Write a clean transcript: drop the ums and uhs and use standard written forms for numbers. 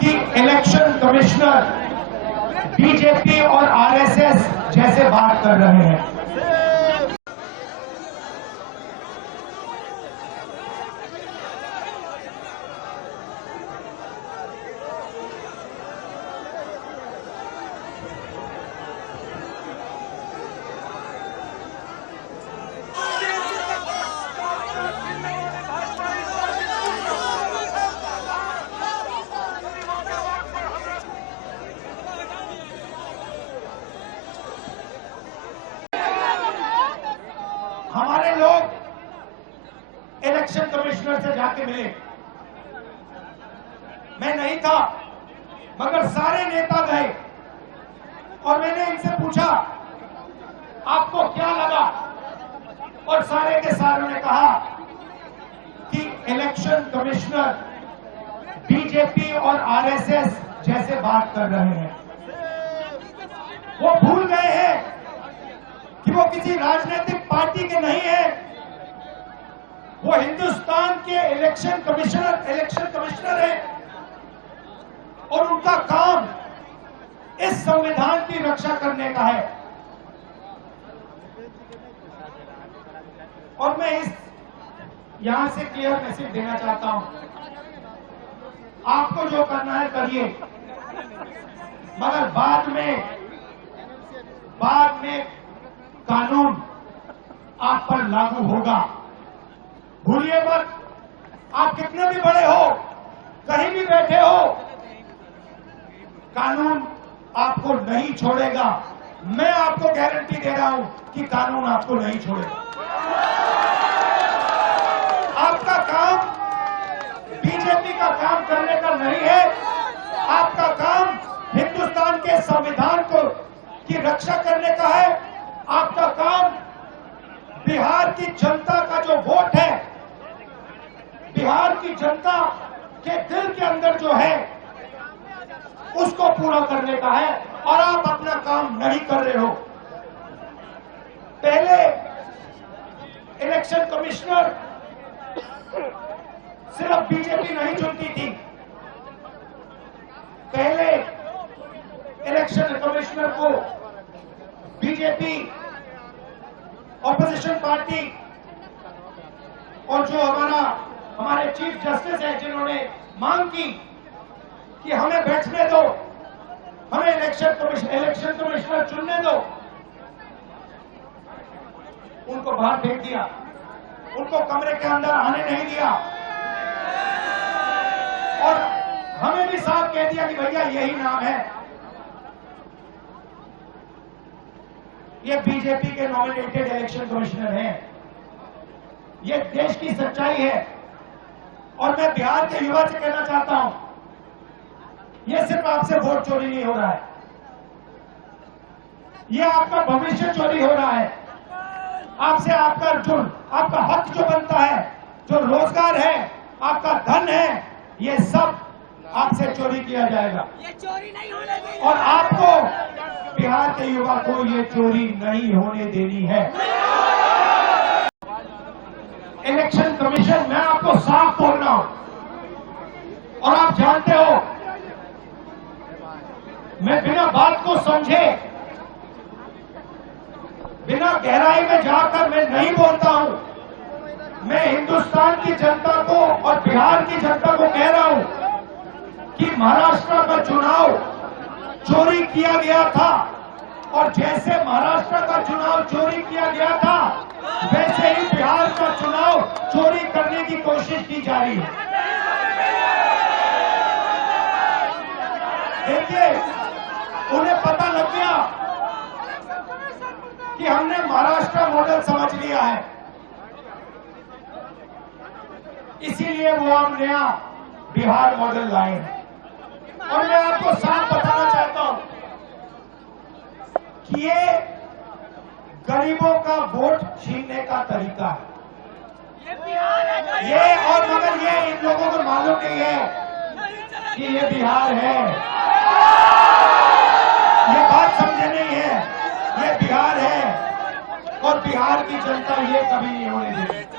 कि election commissioner BJP और RSS जैसे बात कर रहे हैं। हमारे लोग इलेक्शन कमिश्नर से जाके मिले, मैं नहीं था मगर सारे नेता गए और मैंने इनसे पूछा आपको क्या लगा, और सारे के सारों ने कहा कि इलेक्शन कमिश्नर बीजेपी और आरएसएस जैसे बात कर रहे हैं। वो भूल गए हैं कि वो किसी राजनीतिक पार्टी के नहीं है, वो हिंदुस्तान के इलेक्शन कमिश्नर है और उनका काम इस संविधान की रक्षा करने का है। और मैं यहां से क्लियर मैसेज देना चाहता हूं, आपको जो करना है करिए, मगर बाद में कानून आप पर लागू होगा। भूलिए मत, आप कितने भी बड़े हो, कहीं भी बैठे हो, कानून आपको नहीं छोड़ेगा। मैं आपको गारंटी दे रहा हूं कि कानून आपको नहीं छोड़ेगा। आपका काम बीजेपी का काम करने का नहीं है, आपका काम हिंदुस्तान के संविधान की रक्षा करने का है। आपका काम बिहार की जनता का जो वोट है, बिहार की जनता के दिल के अंदर जो है, उसको पूरा करने का है, और आप अपना काम नहीं कर रहे हो। पहले इलेक्शन कमिश्नर सिर्फ बीजेपी नहीं चुनती थी, पहले इलेक्शन कमिश्नर को बीजेपी, ऑपोजिशन पार्टी और जो हमारे चीफ जस्टिस हैं जिन्होंने मांग की कि हमें बैठने दो, हमें इलेक्शन कमिश्नर चुनने दो, उनको बाहर फेंक दिया, उनको कमरे के अंदर आने नहीं दिया और हमें भी साफ कह दिया कि भैया यही नाम है, ये बीजेपी के नॉमिनेटेड इलेक्शन कमिश्नर हैं। ये देश की सच्चाई है और मैं बिहार के युवा से कहना चाहता हूं, ये सिर्फ आपसे वोट चोरी नहीं हो रहा है, ये आपका भविष्य चोरी हो रहा है। आपसे आपका हक जो बनता है, जो रोजगार है, आपका धन है, ये सब आपसे चोरी किया जाएगा। ये चोरी नहीं होने देनी, और आपको बिहार के युवा को ये चोरी नहीं होने देनी है। इलेक्शन कमीशन, मैं आपको साफ बोल रहा हूं और आप जानते हो, मैं बिना बात को समझे, बिना गहराई में जाकर मैं नहीं बोलता हूं। मैं हिंदुस्तान की जनता को और बिहार की जनता को कह रहा हूं कि महाराष्ट्र का चुनाव चोरी किया गया था, और जैसे महाराष्ट्र का चुनाव चोरी किया गया था, वैसे ही बिहार का चुनाव चोरी करने की कोशिश की जा रही है। देखिए, उन्हें पता लग गया कि हमने महाराष्ट्र मॉडल समझ लिया है, इसीलिए वो हम नया बिहार मॉडल लाए हैं। और मैं आपको साफ बताना चाहता हूं कि ये गरीबों का वोट छीनने का तरीका है। ये और मगर ये इन लोगों को मालूम नहीं है कि ये बिहार है, ये बात समझे नहीं है, ये बिहार है और बिहार की जनता ये कभी नहीं होने देगी।